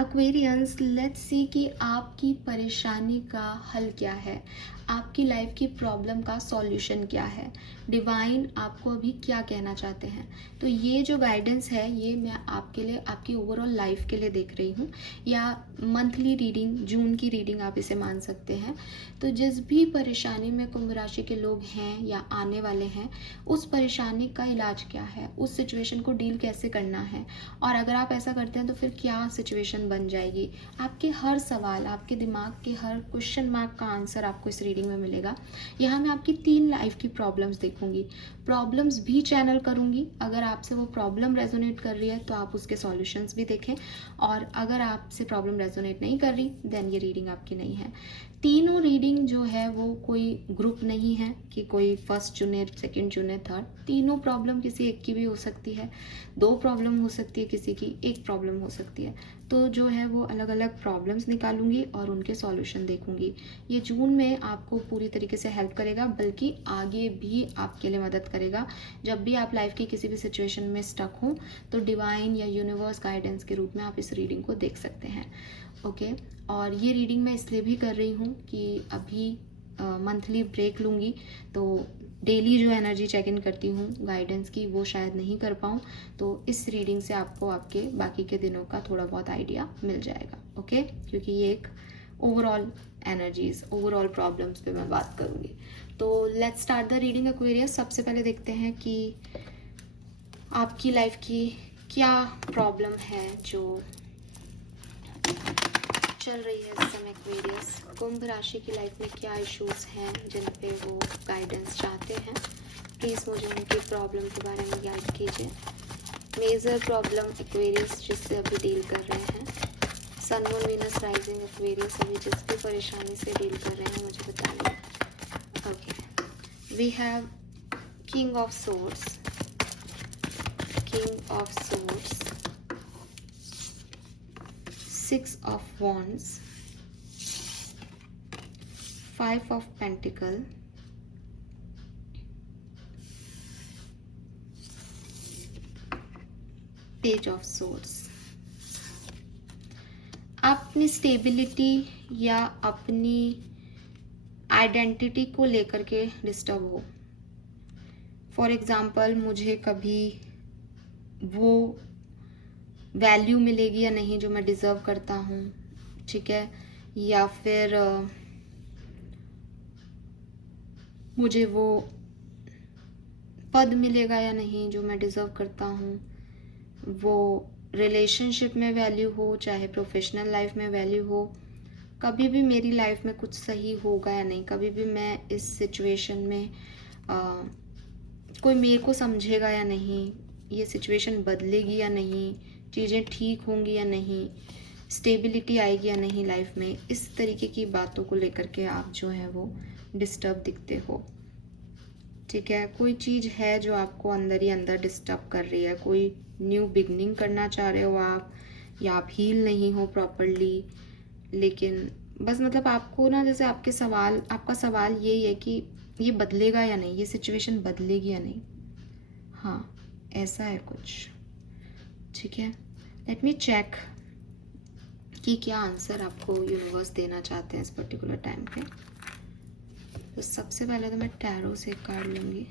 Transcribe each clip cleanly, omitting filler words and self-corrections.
Aquarians, let's see कि आपकी परेशानी का हल क्या है, आपकी लाइफ की प्रॉब्लम का सॉल्यूशन क्या है, डिवाइन आपको अभी क्या कहना चाहते हैं। तो ये जो गाइडेंस है ये मैं आपके लिए, आपकी ओवरऑल लाइफ के लिए देख रही हूँ, या मंथली रीडिंग, जून की रीडिंग आप इसे मान सकते हैं। तो जिस भी परेशानी में कुंभ राशि के लोग हैं या आने वाले हैं, उस परेशानी का इलाज क्या है, उस सिचुएशन को डील कैसे करना है, और अगर आप ऐसा करते हैं तो फिर क्या सिचुएशन बन जाएगी। आपके हर सवाल, आपके दिमाग के हर क्वेश्चन मार्क का आंसर आपको इस रीडिंग में मिलेगा। यहाँ मैं आपकी 3 लाइफ की प्रॉब्लम्स देखूंगी, प्रॉब्लम्स भी चैनल करूंगी। अगर आपसे वो प्रॉब्लम रेजोनेट कर रही है तो आप उसके सॉल्यूशंस भी देखें, और अगर आपसे प्रॉब्लम रेजोनेट नहीं कर रही देन ये रीडिंग आपकी नहीं है। तीनों रीडिंग जो है वो कोई ग्रुप नहीं है कि कोई फर्स्ट चुने, सेकंड चुने, थर्ड। तीनों प्रॉब्लम किसी एक की भी हो सकती है, 2 प्रॉब्लम हो सकती है किसी की, 1 प्रॉब्लम हो सकती है। तो जो है वो अलग अलग प्रॉब्लम्स निकालूंगी और उनके सॉल्यूशन देखूंगी। ये जून में आपको पूरी तरीके से हेल्प करेगा, बल्कि आगे भी आपके लिए मदद करेगा। जब भी आप लाइफ की किसी भी सिचुएशन में स्टक हो तो डिवाइन या यूनिवर्स गाइडेंस के रूप में आप इस रीडिंग को देख सकते हैं। ओके, और ये रीडिंग मैं इसलिए भी कर रही हूँ कि अभी मंथली ब्रेक लूँगी, तो डेली जो एनर्जी चेक इन करती हूँ गाइडेंस की वो शायद नहीं कर पाऊँ। तो इस रीडिंग से आपको आपके बाकी के दिनों का थोड़ा बहुत आइडिया मिल जाएगा। ओके, क्योंकि ये एक ओवरऑल एनर्जीज, ओवरऑल प्रॉब्लम्स पे मैं बात करूँगी। तो let's start the reading Aquarius. सबसे पहले देखते हैं कि आपकी लाइफ की क्या प्रॉब्लम है जो चल रही है इस समय। एक्वेरियस, कुंभ राशि की लाइफ में क्या इश्यूज हैं जिन पे वो गाइडेंस चाहते हैं। प्लीज़ मुझे उनकी प्रॉब्लम के बारे में गाइड कीजिए। मेजर प्रॉब्लम एक्वेरियस जिससे अभी डील कर रहे हैं। Sun moon Venus rising Aquarius अभी जिस भी परेशानी से डील कर रहे हैं मुझे बताइए। Okay, we have king of swords, king of swords, 6 of wands, 5 of pentacle, page of swords। आप अपनी स्टेबिलिटी या अपनी आइडेंटिटी को लेकर के डिस्टर्ब हो। फॉर एग्जाम्पल, मुझे कभी वो वैल्यू मिलेगी या नहीं जो मैं डिज़र्व करता हूँ, ठीक है, या फिर मुझे वो पद मिलेगा या नहीं जो मैं डिज़र्व करता हूँ। वो रिलेशनशिप में वैल्यू हो, चाहे प्रोफेशनल लाइफ में वैल्यू हो, कभी भी मेरी लाइफ में कुछ सही होगा या नहीं, कभी भी मैं इस सिचुएशन में कोई मेरे को समझेगा या नहीं, ये सिचुएशन बदलेगी या नहीं, चीज़ें ठीक होंगी या नहीं, स्टेबिलिटी आएगी या नहीं लाइफ में, इस तरीके की बातों को लेकर के आप जो है वो डिस्टर्ब दिखते हो। ठीक है, कोई चीज़ है जो आपको अंदर ही अंदर डिस्टर्ब कर रही है, कोई न्यू बिगनिंग करना चाह रहे हो आप, या आप हील नहीं हो प्रॉपरली, लेकिन बस मतलब आपको ना, जैसे आपका सवाल यही है कि ये बदलेगा या नहीं, ये सिचुएशन बदलेगी या नहीं। हाँ, ऐसा है कुछ। ठीक है, लेट मी चेक कि क्या आंसर आपको यूनिवर्स देना चाहते हैं इस पर्टिकुलर टाइम पे। तो सबसे पहले तो मैं टैरो से एक कार्ड लूँगी।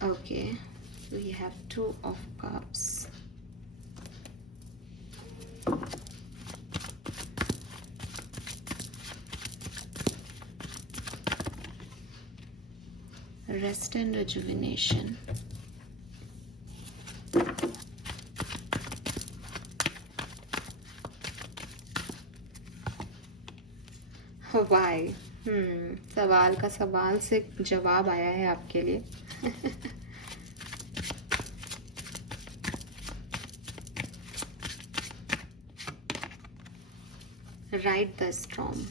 Okay, we have 2 of cups, rest and rejuvenation, why? सवाल का सवाल से जवाब आया है आपके लिए। Right the storm.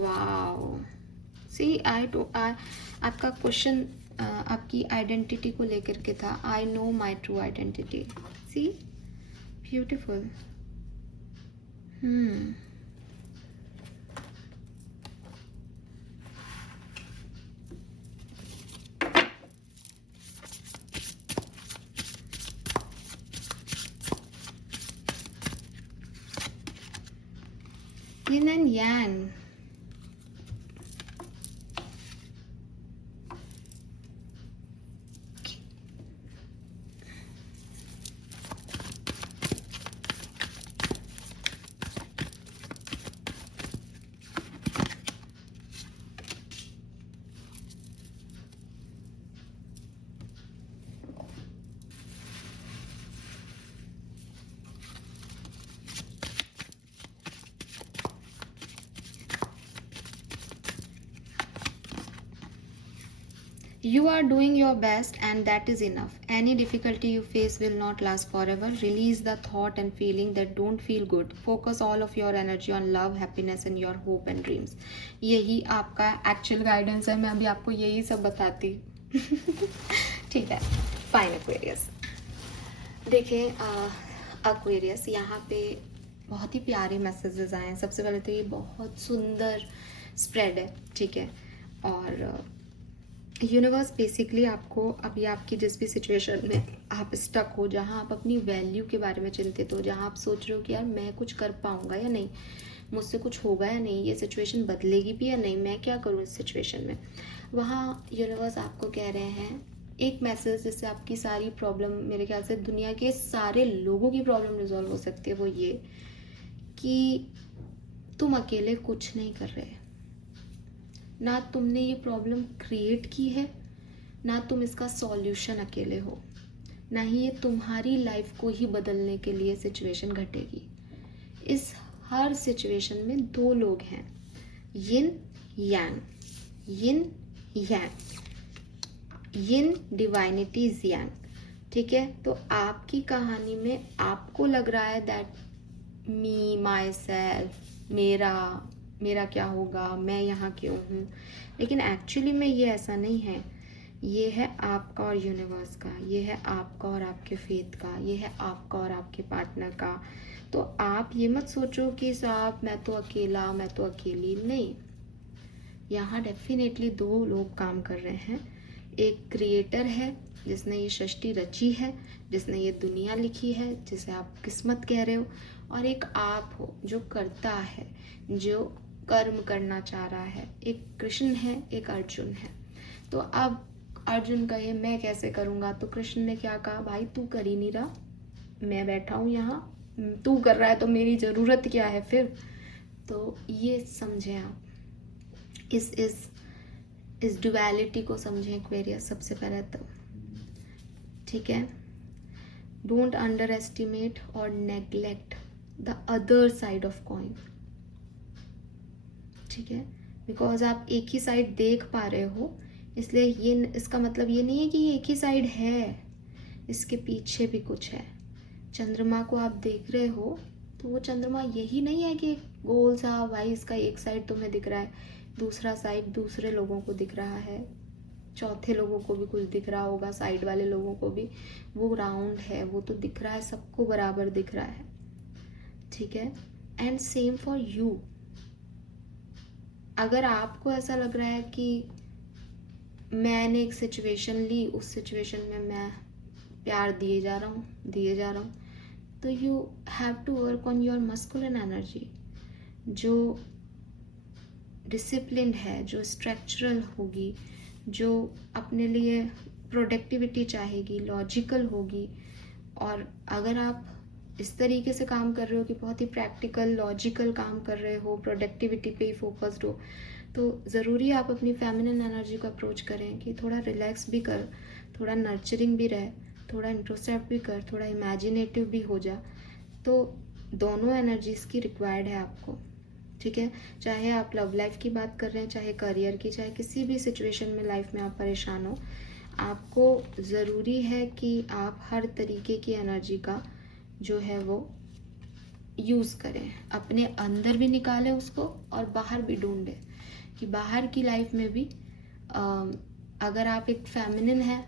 Wow, see आपका क्वेश्चन आपकी आइडेंटिटी को लेकर के था. I know my true identity. See, beautiful. Yin and Yang. You are doing your best and that is enough. Any difficulty you face will not last forever. Release the thought and feeling that don't feel good. Focus all of your energy on love, happiness and your hope and dreams. यही आपका actual guidance है. मैं अभी आपको यही सब बताती. ठीक है, फाइन एक्वेरियस. देखिए एक्वेरियस, यहाँ पे बहुत ही प्यारे मैसेजेस आए हैं. सबसे पहले तो ये बहुत सुंदर स्प्रेड है, ठीक है. और यूनिवर्स बेसिकली आपको अभी आपकी जिस भी सिचुएशन में आप स्टक हो, जहाँ आप अपनी वैल्यू के बारे में चिंतित हो, जहाँ आप सोच रहे हो कि यार मैं कुछ कर पाऊँगा या नहीं, मुझसे कुछ होगा या नहीं, ये सिचुएशन बदलेगी भी या नहीं, मैं क्या करूँ इस सिचुएशन में, वहाँ यूनिवर्स आपको कह रहे हैं एक मैसेज जिससे आपकी सारी प्रॉब्लम, मेरे ख्याल से दुनिया के सारे लोगों की प्रॉब्लम रिजॉल्व हो सकती है. वो ये कि तुम अकेले कुछ नहीं कर रहे. ना तुमने ये प्रॉब्लम क्रिएट की है, ना तुम इसका सॉल्यूशन अकेले हो, ना ही ये तुम्हारी लाइफ को ही बदलने के लिए सिचुएशन घटेगी. इस हर सिचुएशन में दो लोग हैं, यिन यांग. यिन यांग, यिन डिवाइनिटी इज यांग. ठीक है, तो आपकी कहानी में आपको लग रहा है दैट मी, माई सेल्फ, मेरा क्या होगा, मैं यहाँ क्यों हूँ, लेकिन एक्चुअली में ये ऐसा नहीं है. ये है आपका और यूनिवर्स का, ये है आपका और आपके फेथ का, ये है आपका और आपके पार्टनर का. तो आप ये मत सोचो कि साहब मैं तो अकेला, मैं तो अकेली. नहीं, यहाँ डेफिनेटली दो लोग काम कर रहे हैं. एक क्रिएटर है जिसने ये सृष्टि रची है, जिसने ये दुनिया लिखी है, जिसे आप किस्मत कह रहे हो, और एक आप हो जो करता है, जो कर्म करना चाह रहा है. एक कृष्ण है, एक अर्जुन है. तो अब अर्जुन कहे मैं कैसे करूँगा, तो कृष्ण ने क्या कहा, भाई तू कर ही नहीं रहा, मैं बैठा हूँ यहाँ, तू कर रहा है तो मेरी ज़रूरत क्या है फिर. तो ये समझें आप, इस डुअलिटी को समझें एक्वेरियस सबसे पहले तो. ठीक है, डोंट अंडर एस्टिमेट और neglect the other side of coin. ठीक है, बिकॉज आप एक ही साइड देख पा रहे हो, इसलिए ये इसका मतलब ये नहीं है कि ये एक ही साइड है, इसके पीछे भी कुछ है. चंद्रमा को आप देख रहे हो तो वो चंद्रमा यही नहीं है कि गोल सा भाई इसका एक साइड तुम्हें दिख रहा है, दूसरा साइड दूसरे लोगों को दिख रहा है, चौथे लोगों को भी कुछ दिख रहा होगा, साइड वाले लोगों को भी. वो राउंड है, वो तो दिख रहा है, सबको बराबर दिख रहा है. ठीक है, एंड सेम फॉर यू. अगर आपको ऐसा लग रहा है कि मैंने एक सिचुएशन ली, उस सिचुएशन में मैं प्यार दिए जा रहा हूँ, तो you have to work on your masculine energy, जो डिसिप्लिन है, जो स्ट्रक्चरल होगी, जो अपने लिए प्रोडक्टिविटी चाहेगी, लॉजिकल होगी. और अगर आप इस तरीके से काम कर रहे हो कि बहुत ही प्रैक्टिकल लॉजिकल काम कर रहे हो, प्रोडक्टिविटी पे ही फोकस्ड हो, तो ज़रूरी है आप अपनी फेमिनिन एनर्जी को अप्रोच करें कि थोड़ा रिलैक्स भी कर, थोड़ा नर्चरिंग भी रहे, थोड़ा इंट्रोस्पेक्ट भी कर, थोड़ा इमेजिनेटिव भी हो जा. तो दोनों एनर्जीज़ की रिक्वायर्ड है आपको. ठीक है, चाहे आप लव लाइफ की बात कर रहे हैं, चाहे करियर की, चाहे किसी भी सिचुएशन में लाइफ में आप परेशान हो, आपको ज़रूरी है कि आप हर तरीके की एनर्जी का जो है वो यूज़ करें, अपने अंदर भी निकालें उसको और बाहर भी ढूंढें. कि बाहर की लाइफ में भी अगर आप एक फेमिनिन है,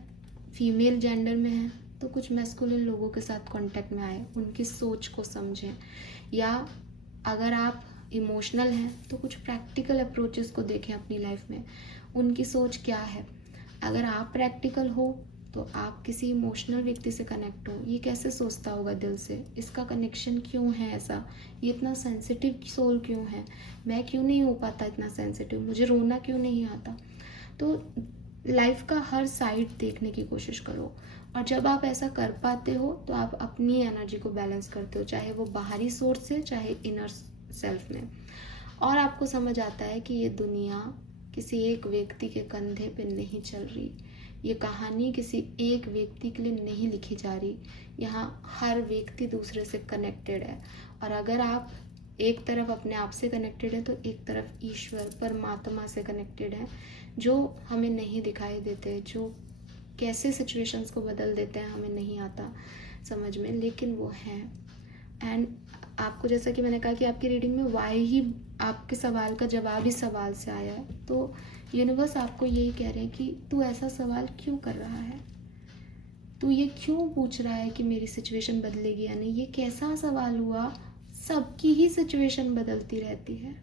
फीमेल जेंडर में है, तो कुछ मैस्कुलिन लोगों के साथ कांटेक्ट में आए, उनकी सोच को समझें। या अगर आप इमोशनल हैं तो कुछ प्रैक्टिकल अप्रोचेस को देखें अपनी लाइफ में, उनकी सोच क्या है। अगर आप प्रैक्टिकल हो तो आप किसी इमोशनल व्यक्ति से कनेक्ट हो, ये कैसे सोचता होगा दिल से, इसका कनेक्शन क्यों है ऐसा, ये इतना सेंसिटिव सोल क्यों है, मैं क्यों नहीं हो पाता इतना सेंसिटिव, मुझे रोना क्यों नहीं आता। तो लाइफ का हर साइड देखने की कोशिश करो, और जब आप ऐसा कर पाते हो तो आप अपनी एनर्जी को बैलेंस करते हो, चाहे वो बाहरी सोर्स से, चाहे इनर सेल्फ में। और आपको समझ आता है कि ये दुनिया किसी एक व्यक्ति के कंधे पे नहीं चल रही, ये कहानी किसी एक व्यक्ति के लिए नहीं लिखी जा रही, यहाँ हर व्यक्ति दूसरे से कनेक्टेड है। और अगर आप एक तरफ अपने आप से कनेक्टेड है तो एक तरफ ईश्वर परमात्मा से कनेक्टेड है, जो हमें नहीं दिखाई देते, जो कैसे सिचुएशंस को बदल देते हैं हमें नहीं आता समझ में, लेकिन वो हैं। एंड आपको, जैसा कि मैंने कहा कि आपकी रीडिंग में वाई ही आपके सवाल का जवाब ही सवाल से आया है, तो यूनिवर्स आपको यही कह रहे हैं कि तू ऐसा सवाल क्यों कर रहा है, तू ये क्यों पूछ रहा है कि मेरी सिचुएशन बदलेगी या नहीं। ये कैसा सवाल हुआ, सबकी ही सिचुएशन बदलती रहती है,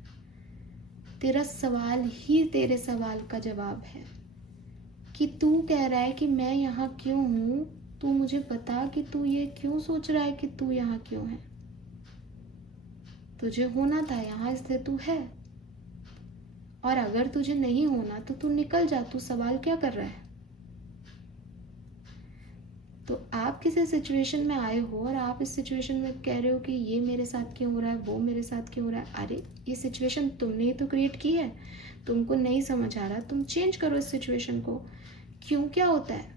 तेरा सवाल ही तेरे सवाल का जवाब है कि तू कह रहा है कि मैं यहाँ क्यों हूँ, तू मुझे बता कि तू ये क्यों सोच रहा है कि तू यहाँ क्यों है। तुझे होना था यहाँ, इसलिए तू है, और अगर तुझे नहीं होना तो तू निकल जा, तू सवाल क्या कर रहा है। तो आप किसी सिचुएशन में आए हो और आप इस सिचुएशन में कह रहे हो कि ये मेरे साथ क्यों हो रहा है, वो मेरे साथ क्यों हो रहा है। अरे ये सिचुएशन तुमने ही तो क्रिएट की है, तुमको नहीं समझ आ रहा, तुम चेंज करो इस सिचुएशन को। क्यों क्या होता है,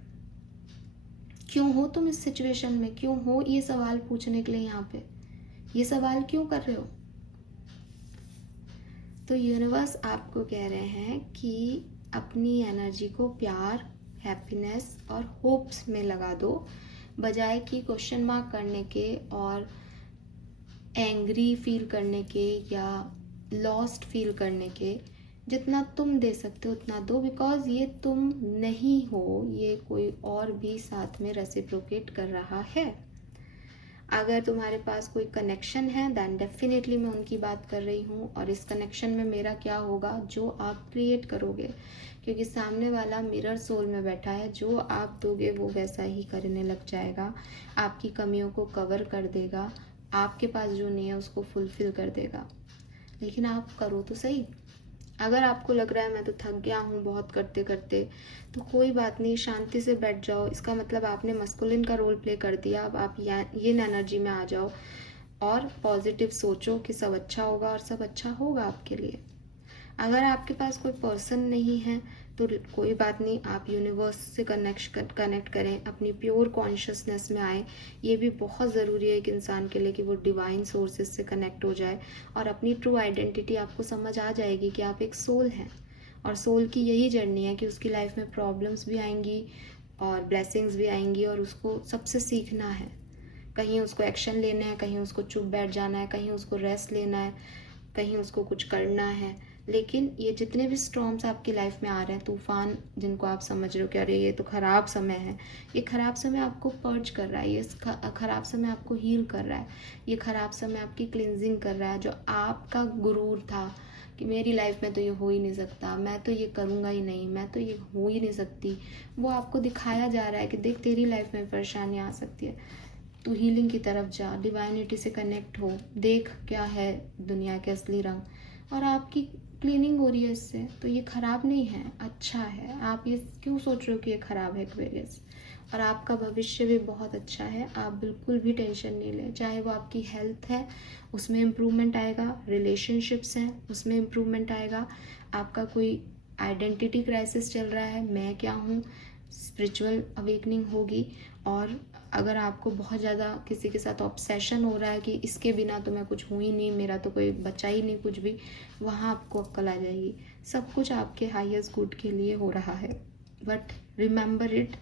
क्यों हो तुम इस सिचुएशन में, क्यों हो ये सवाल पूछने के लिए यहाँ पे, ये सवाल क्यों कर रहे हो। तो यूनिवर्स आपको कह रहे हैं कि अपनी एनर्जी को प्यार, हैप्पीनेस और होप्स में लगा दो, बजाय कि क्वेश्चन मार्क करने के और एंग्री फील करने के या लॉस्ट फील करने के। जितना तुम दे सकते हो उतना दो, बिकॉज ये तुम नहीं हो, ये कोई और भी साथ में रेसिप्रोकेट कर रहा है। अगर तुम्हारे पास कोई कनेक्शन है दैन डेफिनेटली मैं उनकी बात कर रही हूँ, और इस कनेक्शन में मेरा क्या होगा, जो आप क्रिएट करोगे, क्योंकि सामने वाला मिरर सोल में बैठा है, जो आप दोगे वो वैसा ही करने लग जाएगा, आपकी कमियों को कवर कर देगा, आपके पास जो नहीं है उसको फुलफिल कर देगा। लेकिन आप करो तो सही। अगर आपको लग रहा है मैं तो थक गया हूँ बहुत करते करते, तो कोई बात नहीं, शांति से बैठ जाओ। इसका मतलब आपने मस्कुलिन का रोल प्ले कर दिया, अब आप ये एनर्जी में आ जाओ और पॉजिटिव सोचो कि सब अच्छा होगा, और सब अच्छा होगा आपके लिए। अगर आपके पास कोई पर्सन नहीं है तो कोई बात नहीं, आप यूनिवर्स से कनेक्ट करें, अपनी प्योर कॉन्शियसनेस में आए। ये भी बहुत ज़रूरी है एक इंसान के लिए कि वो डिवाइन सोर्सेज से कनेक्ट हो जाए, और अपनी ट्रू आइडेंटिटी आपको समझ आ जाएगी कि आप एक सोल हैं, और सोल की यही जर्नी है कि उसकी लाइफ में प्रॉब्लम्स भी आएंगी और ब्लेसिंग्स भी आएंगी, और उसको सबसे सीखना है। कहीं उसको एक्शन लेना है, कहीं उसको चुप बैठ जाना है, कहीं उसको रेस्ट लेना है, कहीं उसको कुछ करना है। लेकिन ये जितने भी स्टॉर्म्स आपकी लाइफ में आ रहे हैं, तूफान जिनको आप समझ रहे हो कि अरे ये तो ख़राब समय है, ये ख़राब समय आपको पर्ज कर रहा है, ये ख़राब समय आपको हील कर रहा है, ये ख़राब समय आपकी क्लिनजिंग कर रहा है। जो आपका गुरूर था कि मेरी लाइफ में तो ये हो ही नहीं सकता, मैं तो ये करूँगा ही नहीं, मैं तो ये हो ही नहीं सकती, वो आपको दिखाया जा रहा है कि देख तेरी लाइफ में परेशानी आ सकती है, तू हीलिंग की तरफ जा, डिवाइनिटी से कनेक्ट हो, देख क्या है दुनिया के असली रंग, और आपकी क्लीनिंग हो रही है इससे। तो ये ख़राब नहीं है, अच्छा है। आप ये क्यों सोच रहे हो कि ये ख़राब है एक्वेरियस, और आपका भविष्य भी बहुत अच्छा है। आप बिल्कुल भी टेंशन नहीं लें, चाहे वो आपकी हेल्थ है उसमें इम्प्रूवमेंट आएगा, रिलेशनशिप्स हैं उसमें इम्प्रूवमेंट आएगा, आपका कोई आइडेंटिटी क्राइसिस चल रहा है, मैं क्या हूँ, स्पिरिचुअल अवेकनिंग होगी। और अगर आपको बहुत ज़्यादा किसी के साथ ऑब्सेशन हो रहा है कि इसके बिना तो मैं कुछ हूँ ही नहीं, मेरा तो कोई बचा ही नहीं कुछ भी, वहाँ आपको अक्ल आ जाएगी। सब कुछ आपके हाईएस्ट गुड के लिए हो रहा है। But remember it,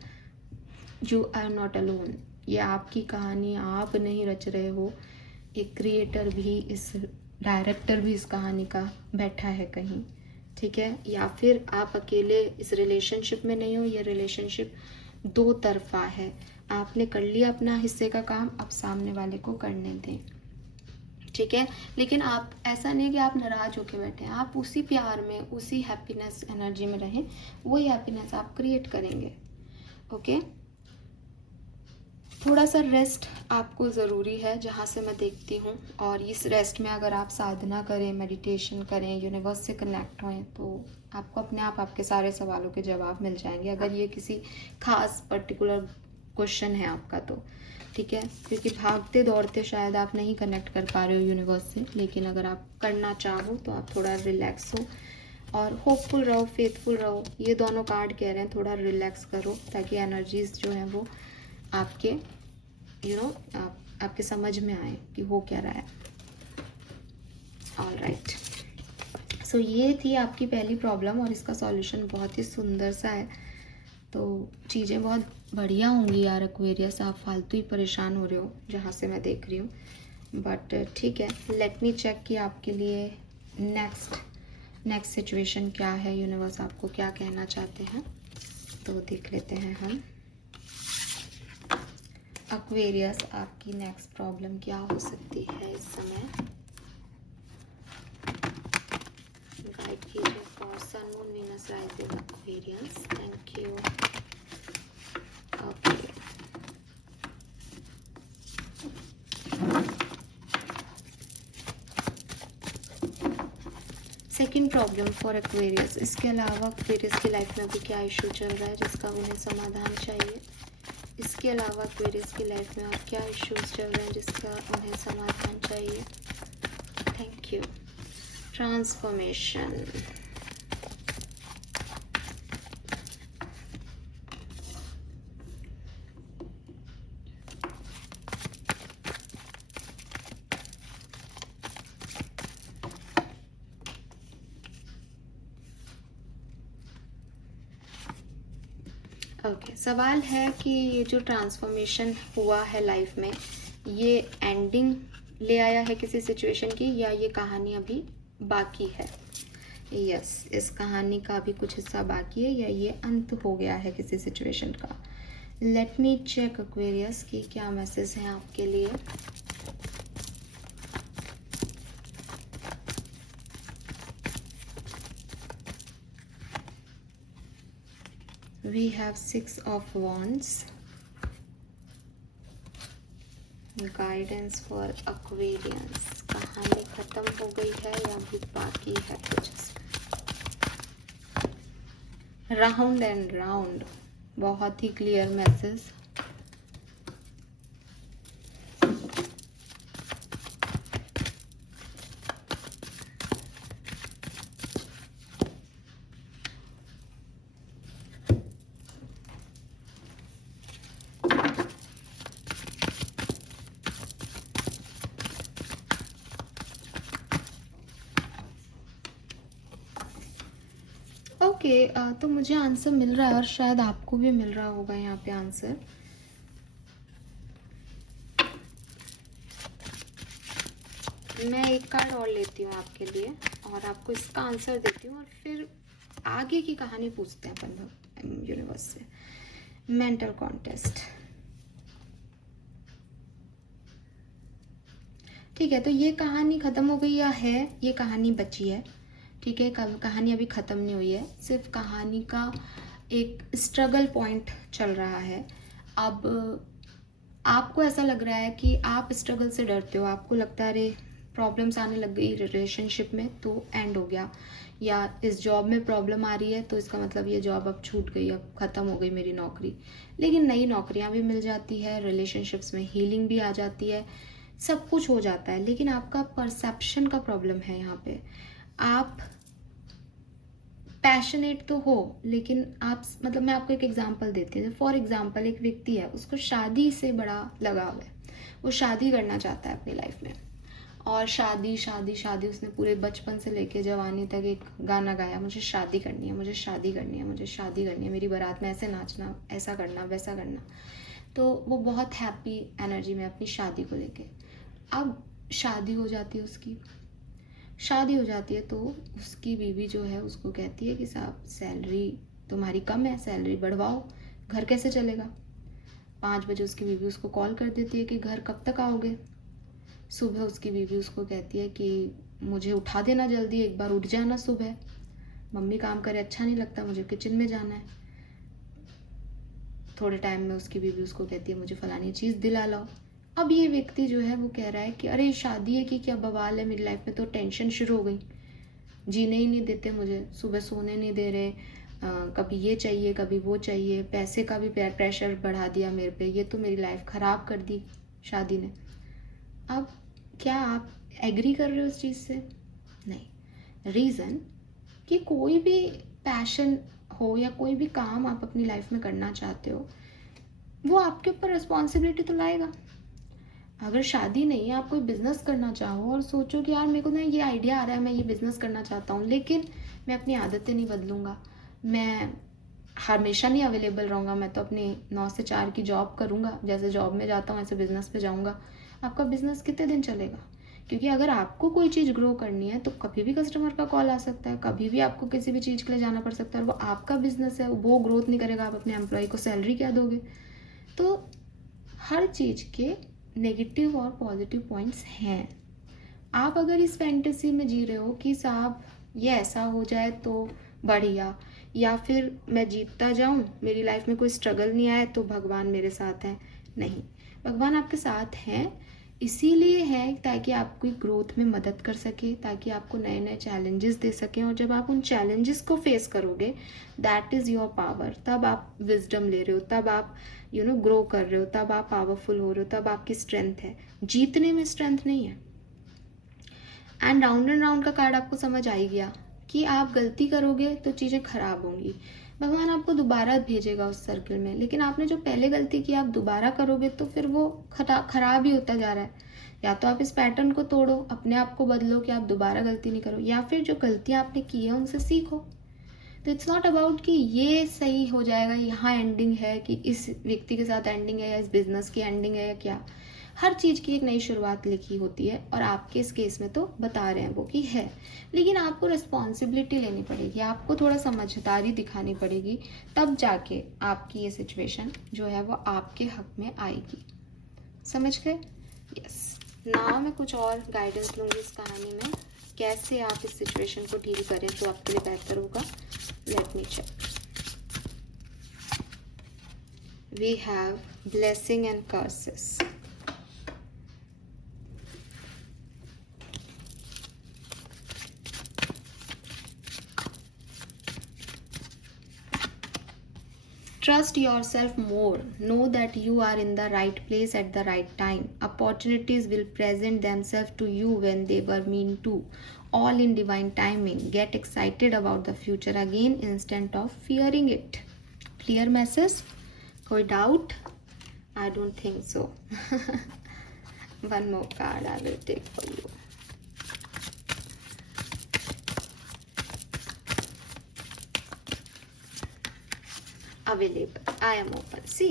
you are not alone. ये आपकी कहानी आप नहीं रच रहे हो, एक क्रिएटर भी, इस डायरेक्टर भी इस कहानी का बैठा है कहीं, ठीक है, या फिर आप अकेले इस रिलेशनशिप में नहीं हो, ये रिलेशनशिप दो तरफा है। आपने कर लिया अपना हिस्से का काम, अब सामने वाले को करने दें, ठीक है। लेकिन आप ऐसा नहीं कि आप नाराज होके बैठे हैं, आप उसी प्यार में, उसी हैप्पीनेस एनर्जी में रहें, वही हैप्पीनेस आप क्रिएट करेंगे। ओके, थोड़ा सा रेस्ट आपको ज़रूरी है जहाँ से मैं देखती हूँ, और इस रेस्ट में अगर आप साधना करें, मेडिटेशन करें, यूनिवर्स से कनेक्ट हों, तो आपको अपने आप आपके सारे सवालों के जवाब मिल जाएंगे, अगर ये किसी खास पर्टिकुलर क्वेश्चन है आपका तो, ठीक है। क्योंकि भागते दौड़ते शायद आप नहीं कनेक्ट कर पा रहे हो यूनिवर्स से, लेकिन अगर आप करना चाहो तो आप थोड़ा रिलैक्स हो और होपफुल रहो, फेथफुल रहो। ये दोनों कार्ड कह रहे हैं थोड़ा रिलैक्स करो, ताकि एनर्जीज जो हैं वो आपके आपके समझ में आए कि हो क्या रहा है। ऑल राइट, सो ये थी आपकी पहली प्रॉब्लम, और इसका सॉल्यूशन बहुत ही सुंदर सा है। तो चीज़ें बहुत बढ़िया होंगी यार एक्वेरियस, आप फालतू ही परेशान हो रहे हो जहाँ से मैं देख रही हूँ, बट ठीक है। लेट मी चेक कि आपके लिए नेक्स्ट सिचुएशन क्या है, यूनिवर्स आपको क्या कहना चाहते हैं, तो देख लेते हैं हम। एक्वेरियस, आपकी नेक्स्ट प्रॉब्लम क्या हो सकती है इस समय? गाइड कीजिए for sun moon Venus rising Aquarius. Thank you. Okay, second problem for Aquarius. इसके अलावा एक्वेरियस की लाइफ में अभी क्या इशू चल रहा है जिसका उन्हें समाधान चाहिए? इसके अलावा एक्वेरियस की लाइफ में और क्या इश्यूज चल रहे हैं जिसका उन्हें समाधान चाहिए? Thank you. ट्रांसफॉर्मेशन। ओके, सवाल है कि ये जो ट्रांसफॉर्मेशन हुआ है लाइफ में, ये एंडिंग ले आया है किसी सिचुएशन की, या ये कहानी अभी बाकी है? यस, इस कहानी का अभी कुछ हिस्सा बाकी है, या ये अंत हो गया है किसी सिचुएशन का। लेट मी चेक एक्वेरियस की क्या मैसेज हैं आपके लिए। We have 6 of Wands. Guidance for Aquarians. कहानी खत्म हो गई है या अभी बाकी है कुछ? राउंड एंड राउंड, बहुत ही क्लियर मैसेज। ओके, तो मुझे आंसर मिल रहा है, और शायद आपको भी मिल रहा होगा यहाँ पे आंसर। मैं एक कार्ड और लेती हूँ आपके लिए, और आपको इसका आंसर देती हूँ, और फिर आगे की कहानी पूछते हैं अपन यूनिवर्स से। Mental contest. ठीक है, तो ये कहानी खत्म हो गई या है? ये कहानी बची है, ठीक है। कहानी अभी ख़त्म नहीं हुई है, सिर्फ कहानी का एक स्ट्रगल पॉइंट चल रहा है। अब आपको ऐसा लग रहा है कि आप स्ट्रगल से डरते हो, आपको लगता है अरे प्रॉब्लम्स आने लग गई रिलेशनशिप में तो एंड हो गया, या इस जॉब में प्रॉब्लम आ रही है तो इसका मतलब ये जॉब अब छूट गई, अब ख़त्म हो गई मेरी नौकरी। लेकिन नई नौकरियां भी मिल जाती है, रिलेशनशिप्स में हीलिंग भी आ जाती है, सब कुछ हो जाता है। लेकिन आपका परसेप्शन का प्रॉब्लम है यहाँ पे। आप पैशनेट तो हो, लेकिन आप, मतलब मैं आपको एक एग्जांपल देती हूँ। फॉर एग्जांपल, एक व्यक्ति है, उसको शादी से बड़ा लगाव है, वो शादी करना चाहता है अपनी लाइफ में, और शादी शादी शादी उसने पूरे बचपन से लेके जवानी तक एक गाना गाया, मुझे शादी करनी है, मुझे शादी करनी है, मुझे शादी करनी है, मेरी बारात में ऐसे नाचना, ऐसा करना, वैसा करना। तो वो बहुत हैप्पी एनर्जी में अपनी शादी को लेके। अब शादी हो जाती है उसकी, शादी हो जाती है तो उसकी बीवी जो है उसको कहती है कि साहब सैलरी तुम्हारी कम है, सैलरी बढ़वाओ, घर कैसे चलेगा। 5 बजे उसकी बीवी उसको कॉल कर देती है कि घर कब तक आओगे। सुबह उसकी बीवी उसको कहती है कि मुझे उठा देना जल्दी, एक बार उठ जाना सुबह, मम्मी काम करे अच्छा नहीं लगता, मुझे किचन में जाना है। थोड़े टाइम में उसकी बीवी उसको कहती है मुझे फलानी चीज़ दिला लाओ। अब ये व्यक्ति जो है वो कह रहा है कि अरे शादी है कि क्या बवाल है, मेरी लाइफ में तो टेंशन शुरू हो गई, जीने ही नहीं देते मुझे, सुबह सोने नहीं दे रहे, कभी ये चाहिए कभी वो चाहिए, पैसे का भी प्रेशर बढ़ा दिया मेरे पे, ये तो मेरी लाइफ ख़राब कर दी शादी ने। अब क्या आप एग्री कर रहे हो उस चीज़ से? नहीं। रीज़न कि कोई भी पैशन हो या कोई भी काम आप अपनी लाइफ में करना चाहते हो, वो आपके ऊपर रिस्पॉन्सिबिलिटी तो लाएगा। अगर शादी नहीं है, आप कोई बिजनेस करना चाहो और सोचो कि यार मेरे को ना ये आइडिया आ रहा है, मैं ये बिजनेस करना चाहता हूँ, लेकिन मैं अपनी आदतें नहीं बदलूँगा, मैं हमेशा नहीं अवेलेबल रहूँगा, मैं तो अपनी 9 से 4 की जॉब करूँगा, जैसे जॉब में जाता हूँ ऐसे बिजनेस पे जाऊँगा। आपका बिजनेस कितने दिन चलेगा? क्योंकि अगर आपको कोई चीज़ ग्रो करनी है तो कभी भी कस्टमर का कॉल आ सकता है, कभी भी आपको किसी भी चीज़ के लिए जाना पड़ सकता है, और वो आपका बिजनेस है, वो ग्रोथ नहीं करेगा, आप अपने एम्प्लॉय को सैलरी क्या दोगे? तो हर चीज़ के नेगेटिव और पॉजिटिव पॉइंट्स हैं। आप अगर इस फैंटेसी में जी रहे हो कि साहब ये ऐसा हो जाए तो बढ़िया, या फिर मैं जीतता जाऊं, मेरी लाइफ में कोई स्ट्रगल नहीं आए तो भगवान मेरे साथ हैं, नहीं, भगवान आपके साथ हैं इसीलिए है ताकि आपकी ग्रोथ में मदद कर सके, ताकि आपको नए नए चैलेंजेस दे सकें, और जब आप उन चैलेंजेस को फेस करोगे दैट इज़ योर पावर, तब आप विजडम ले रहे हो, तब आप ग्रो कर रहे हो, तब आप पावरफुल हो रहे हो, तब आपकी स्ट्रेंथ है। जीतने में स्ट्रेंथ नहीं है। एंड राउंड का कार्ड आपको समझ आ ही गया कि आप गलती करोगे तो चीज़ें खराब होंगी, भगवान आपको दोबारा भेजेगा उस सर्कल में, लेकिन आपने जो पहले गलती की आप दोबारा करोगे तो फिर वो खराब ही होता जा रहा है। या तो आप इस पैटर्न को तोड़ो, अपने आप को बदलो कि आप दोबारा गलती नहीं करो, या फिर जो गलतियाँ आपने की है उनसे सीखो। तो इट्स नॉट अबाउट कि ये सही हो जाएगा, यहाँ एंडिंग है, कि इस व्यक्ति के साथ एंडिंग है या इस बिजनेस की एंडिंग है या क्या। हर चीज़ की एक नई शुरुआत लिखी होती है, और आपके इस केस में तो बता रहे हैं वो कि है, लेकिन आपको रिस्पॉन्सिबिलिटी लेनी पड़ेगी, आपको थोड़ा समझदारी दिखानी पड़ेगी, तब जाके आपकी ये सिचुएशन जो है वो आपके हक में आएगी। समझ गए? यस। नाउ मैं कुछ और गाइडेंस लूँगी इस कहानी में, कैसे आप इस सिचुएशन को डील करें तो आपके लिए बेहतर होगा। Let me check. We have blessing and curses. Trust yourself more. Know that you are in the right place at the right time. Opportunities will present themselves to you when they were meant to. All in divine timing. Get excited about the future again instead of fearing it. Clear message? Koi doubt? I don't think so. One more card I will take for you. Available, I am open. See,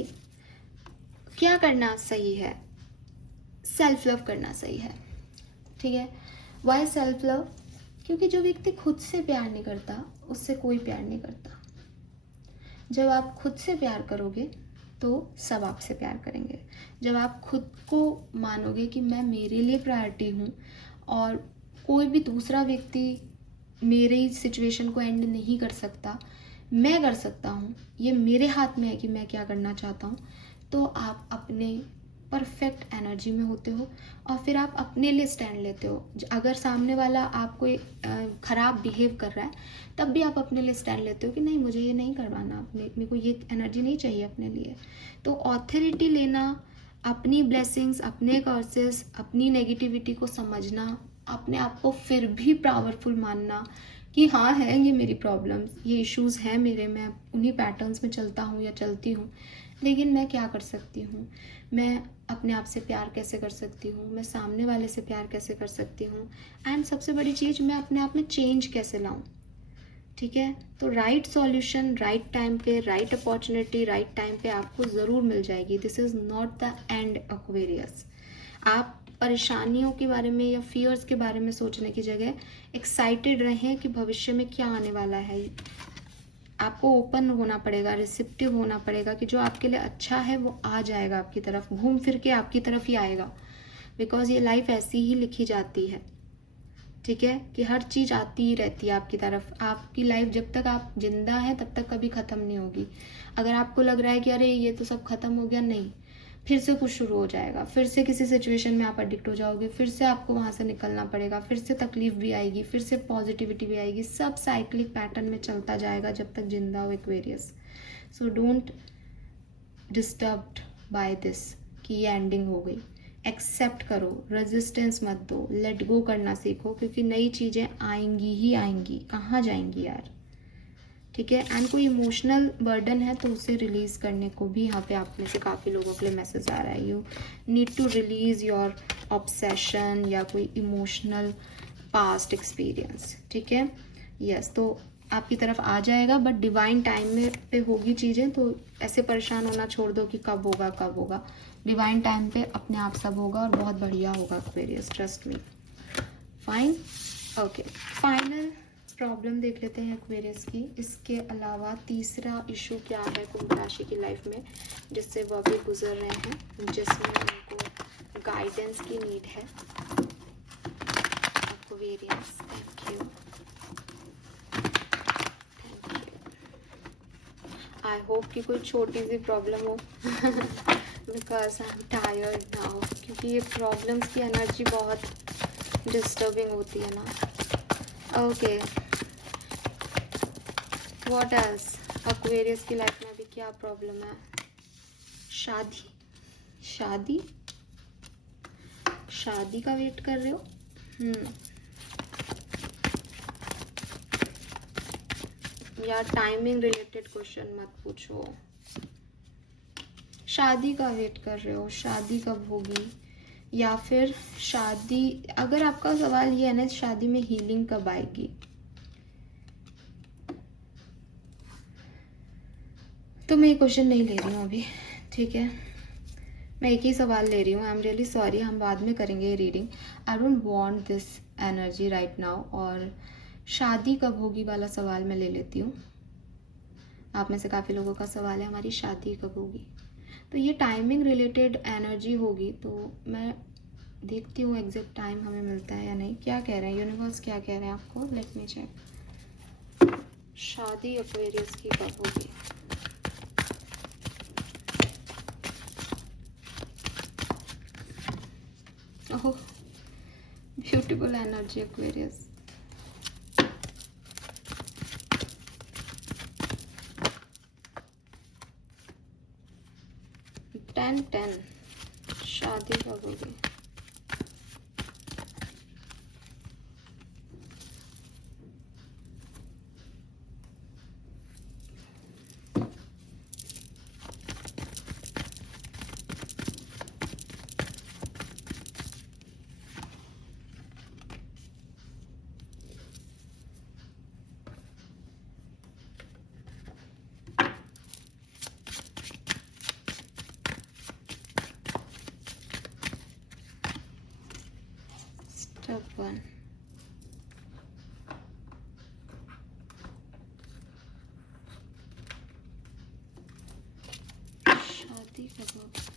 क्या करना सही है? Self love करना सही है। ठीक है। Why self love? क्योंकि जो व्यक्ति खुद से प्यार नहीं करता उससे कोई प्यार नहीं करता। जब आप खुद से प्यार करोगे तो सब आपसे प्यार करेंगे। जब आप खुद को मानोगे कि मैं मेरे लिए प्रायोरिटी हूँ और कोई भी दूसरा व्यक्ति मेरी सिचुएशन को एंड नहीं कर सकता, मैं कर सकता हूँ, ये मेरे हाथ में है कि मैं क्या करना चाहता हूँ, तो आप अपने परफेक्ट एनर्जी में होते हो और फिर आप अपने लिए स्टैंड लेते हो। अगर सामने वाला आपको ख़राब बिहेव कर रहा है तब भी आप अपने लिए स्टैंड लेते हो कि नहीं, मुझे ये नहीं करवाना, मेरे को ये एनर्जी नहीं चाहिए अपने लिए। तो ऑथोरिटी लेना, अपनी ब्लेसिंग्स, अपने कर्सेस, अपनी नेगेटिविटी को समझना, अपने आप को फिर भी पावरफुल मानना कि हाँ है ये मेरी प्रॉब्लम्स, ये इश्यूज़ हैं मेरे, मैं उन्हीं पैटर्न्स में चलता हूँ या चलती हूँ, लेकिन मैं क्या कर सकती हूँ, मैं अपने आप से प्यार कैसे कर सकती हूँ, मैं सामने वाले से प्यार कैसे कर सकती हूँ, एंड सबसे बड़ी चीज़, मैं अपने आप में चेंज कैसे लाऊँ। ठीक है। तो राइट सॉल्यूशन राइट टाइम पे, राइट अपॉर्चुनिटी राइट टाइम पे आपको ज़रूर मिल जाएगी। This is not the end Aquarius. आप परेशानियों के बारे में या फियर्स के बारे में सोचने की जगह एक्साइटेड रहें कि भविष्य में क्या आने वाला है। आपको ओपन होना पड़ेगा, रिसेप्टिव होना पड़ेगा कि जो आपके लिए अच्छा है वो आ जाएगा आपकी तरफ, घूम फिर के आपकी तरफ ही आएगा। बिकॉज ये लाइफ ऐसी ही लिखी जाती है, ठीक है, कि हर चीज़ आती ही रहती है आपकी तरफ। आपकी लाइफ जब तक आप जिंदा हैं तब तक कभी ख़त्म नहीं होगी। अगर आपको लग रहा है कि अरे ये तो सब ख़त्म हो गया, नहीं, फिर से कुछ शुरू हो जाएगा, फिर से किसी सिचुएशन में आप एडिक्ट हो जाओगे, फिर से आपको वहाँ से निकलना पड़ेगा, फिर से तकलीफ भी आएगी, फिर से पॉजिटिविटी भी आएगी। सब साइक्लिक पैटर्न में चलता जाएगा जब तक जिंदा हो Aquarius. So don't disturbed by this कि ये एंडिंग हो गई। एक्सेप्ट करो, रेजिस्टेंस मत दो, लेट गो करना सीखो, क्योंकि नई चीज़ें आएंगी ही आएंगी, कहाँ जाएंगी यार, ठीक है। एंड कोई इमोशनल बर्डन है तो उसे रिलीज करने को भी यहाँ पे आप में से काफ़ी लोगों के लिए मैसेज आ रहा है। You need to release your obsession या कोई इमोशनल पास्ट एक्सपीरियंस, ठीक है। यस, तो आपकी तरफ आ जाएगा, बट डिवाइन टाइम में पे होगी चीज़ें। तो ऐसे परेशान होना छोड़ दो कि कब होगा कब होगा। डिवाइन टाइम पे अपने आप सब होगा और बहुत बढ़िया होगा Aquarius, trust me. Fine, okay, final problem देख लेते हैं एक्वेरियस की। इसके अलावा तीसरा इशू क्या है कुंभ राशि की लाइफ में जिससे वो अभी गुजर रहे हैं, जिसमें उनको गाइडेंस की नीड है। Aquarius, thank you, thank you. I hope कि कोई छोटी सी प्रॉब्लम हो because I am tired now, क्योंकि ये प्रॉब्लम्स की एनर्जी बहुत डिस्टर्बिंग होती है ना। ओके, व्हाट एल्स, एक्वेरियस की लाइफ में अभी क्या प्रॉब्लम है? शादी, शादी, शादी का वेट कर रहे हो? या टाइमिंग रिलेटेड क्वेश्चन मत पूछो। शादी का वेट कर रहे हो, शादी कब होगी, या फिर शादी, अगर आपका सवाल ये है ना शादी में हीलिंग कब आएगी, तो मैं ये क्वेश्चन नहीं ले रही हूँ अभी, ठीक है। मैं एक ही सवाल ले रही हूँ। आई एम रियली सॉरी, हम बाद में करेंगे ये reading. I don't want this energy right now. और शादी कब होगी वाला सवाल मैं ले लेती हूँ। आप में से काफ़ी लोगों का सवाल है हमारी शादी कब होगी, तो ये टाइमिंग रिलेटेड एनर्जी होगी। तो मैं देखती हूँ एग्जैक्ट टाइम हमें मिलता है या नहीं। क्या कह रहे हैं यूनिवर्स, क्या कह रहे हैं आपको, लेट मी चेक। शादी एक्वेरियस की कब होगी? Oh, beautiful energy Aquarius. Ten ten, शादी कब होगी? स्टेप वन, शादी कब होगी?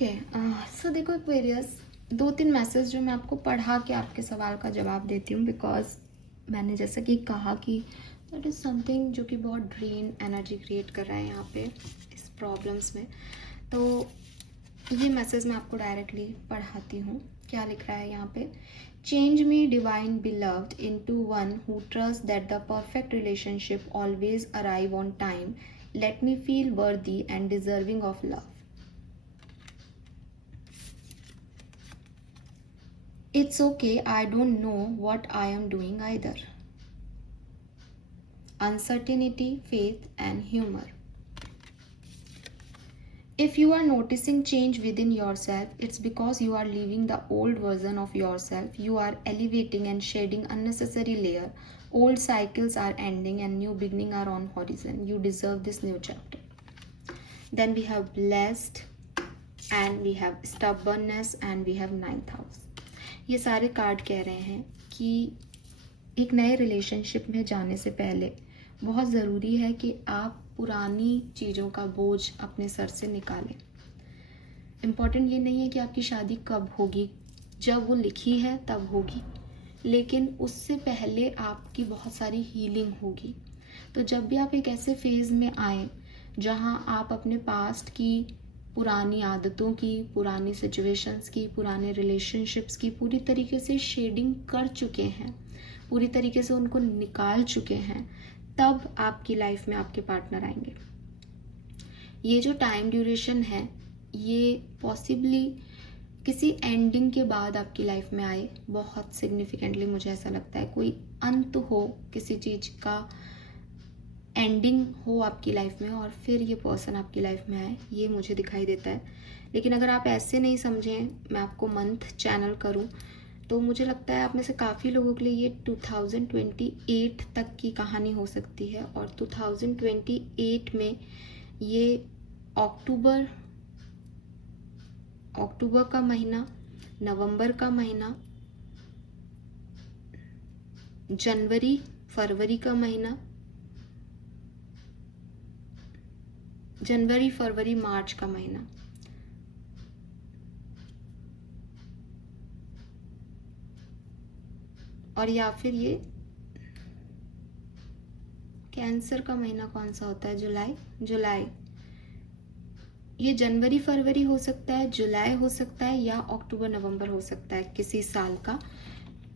ओके, सो देखो एक्वेरियस, 2-3 मैसेज जो मैं आपको पढ़ा के आपके सवाल का जवाब देती हूँ, बिकॉज मैंने जैसा कि कहा कि दैट इज़ समथिंग जो कि बहुत ड्रेन एनर्जी क्रिएट कर रहा है यहाँ पे इस प्रॉब्लम्स में। तो ये मैसेज मैं आपको डायरेक्टली पढ़ाती हूँ। क्या लिख रहा है यहाँ पे? Change me divine beloved into one who trust that the perfect relationship always arrive on time. Let me feel worthy and deserving of love. It's okay, I don't know what I am doing either. Uncertainty, faith, and humor. If you are noticing change within yourself, it's because you are leaving the old version of yourself. You are elevating and shedding unnecessary layer. Old cycles are ending and new beginning are on horizon. You deserve this new chapter. Then we have blessed, and we have stubbornness, and we have 9th house. ये सारे card कह रहे हैं कि एक नए relationship में जाने से पहले बहुत ज़रूरी है कि आप पुरानी चीज़ों का बोझ अपने सर से निकालें। इम्पॉर्टेंट ये नहीं है कि आपकी शादी कब होगी, जब वो लिखी है तब होगी, लेकिन उससे पहले आपकी बहुत सारी हीलिंग होगी। तो जब भी आप एक ऐसे फेज़ में आए जहाँ आप अपने पास्ट की पुरानी आदतों की, पुरानी सिचुएशंस की, पुराने रिलेशनशिप्स की पूरी तरीके से शेडिंग कर चुके हैं, पूरी तरीके से उनको निकाल चुके हैं, तब आपकी लाइफ में आपके पार्टनर आएंगे। ये जो टाइम ड्यूरेशन है ये पॉसिबली किसी एंडिंग के बाद आपकी लाइफ में आए। बहुत सिग्निफिकेंटली मुझे ऐसा लगता है कोई अंत हो, किसी चीज़ का एंडिंग हो आपकी लाइफ में और फिर ये पर्सन आपकी लाइफ में आए, ये मुझे दिखाई देता है। लेकिन अगर आप ऐसे नहीं समझें, मैं आपको मंथ चैनल करूं, तो मुझे लगता है आप में से काफ़ी लोगों के लिए ये 2028 तक की कहानी हो सकती है। और 2028 में ये अक्टूबर का महीना, नवंबर का महीना, जनवरी फरवरी का महीना, जनवरी फरवरी मार्च का महीना, और या फिर ये कैंसर का महीना कौन सा होता है? जुलाई। ये जनवरी फरवरी हो सकता है, जुलाई हो सकता है, या अक्टूबर नवंबर हो सकता है किसी साल का,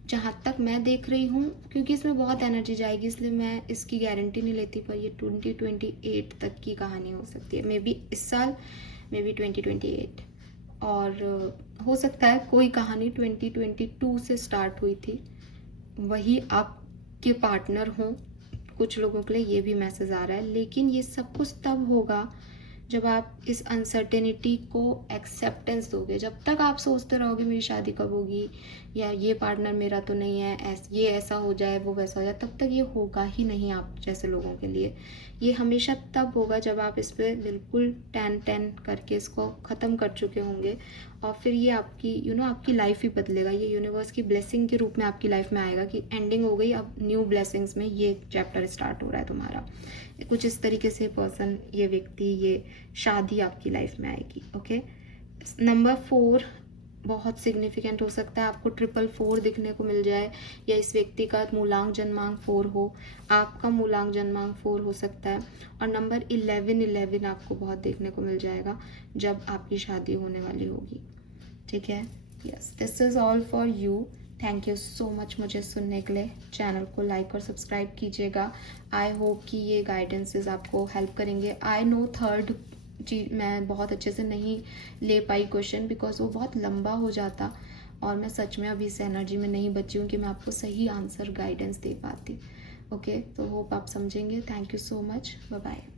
जहाँ तक मैं देख रही हूँ। क्योंकि इसमें बहुत एनर्जी जाएगी इसलिए मैं इसकी गारंटी नहीं लेती, पर ये 2028 तक की कहानी हो सकती है। मे बी इस साल, मे बी 2028, और हो सकता है कोई कहानी 2022 से स्टार्ट हुई थी, वही आपके पार्टनर हों। कुछ लोगों के लिए ये भी मैसेज आ रहा है। लेकिन ये सब कुछ तब होगा जब आप इस अनसर्टेनिटी को एक्सेप्टेंस दोगे। जब तक आप सोचते रहोगे मेरी शादी कब होगी, या ये पार्टनर मेरा तो नहीं है, ये ऐसा हो जाए, वो वैसा हो जाए, तब तक ये होगा ही नहीं आप जैसे लोगों के लिए। ये हमेशा तब होगा जब आप इस पर बिल्कुल 10-10 करके इसको ख़त्म कर चुके होंगे, और फिर ये आपकी आपकी लाइफ ही बदलेगा। ये यूनिवर्स की ब्लेसिंग के रूप में आपकी लाइफ में आएगा कि एंडिंग हो गई, अब न्यू ब्लेसिंग्स में ये चैप्टर स्टार्ट हो रहा है तुम्हारा। कुछ इस तरीके से पर्सन, ये व्यक्ति, ये शादी आपकी लाइफ में आएगी। ओके, नंबर 4 बहुत सिग्निफिकेंट हो सकता है। आपको 444 दिखने को मिल जाए, या इस व्यक्ति का मूलांक जन्मांक 4 हो, आपका मूलांक जन्मांक 4 हो सकता है। और नंबर 11 आपको बहुत देखने को मिल जाएगा जब आपकी शादी होने वाली होगी। ठीक है, yes, this is all for you. Thank you so much मुझे सुनने के लिए। चैनल को लाइक और सब्सक्राइब कीजिएगा। आई होप कि ये गाइडेंसेस आपको हेल्प करेंगे। आई नो थर्ड जी मैं बहुत अच्छे से नहीं ले पाई क्वेश्चन, बिकॉज वो बहुत लंबा हो जाता, और मैं सच में अभी इस एनर्जी में नहीं बची हूँ कि मैं आपको सही आंसर गाइडेंस दे पाती। ओके, तो होप आप समझेंगे। Thank you so much, bye bye.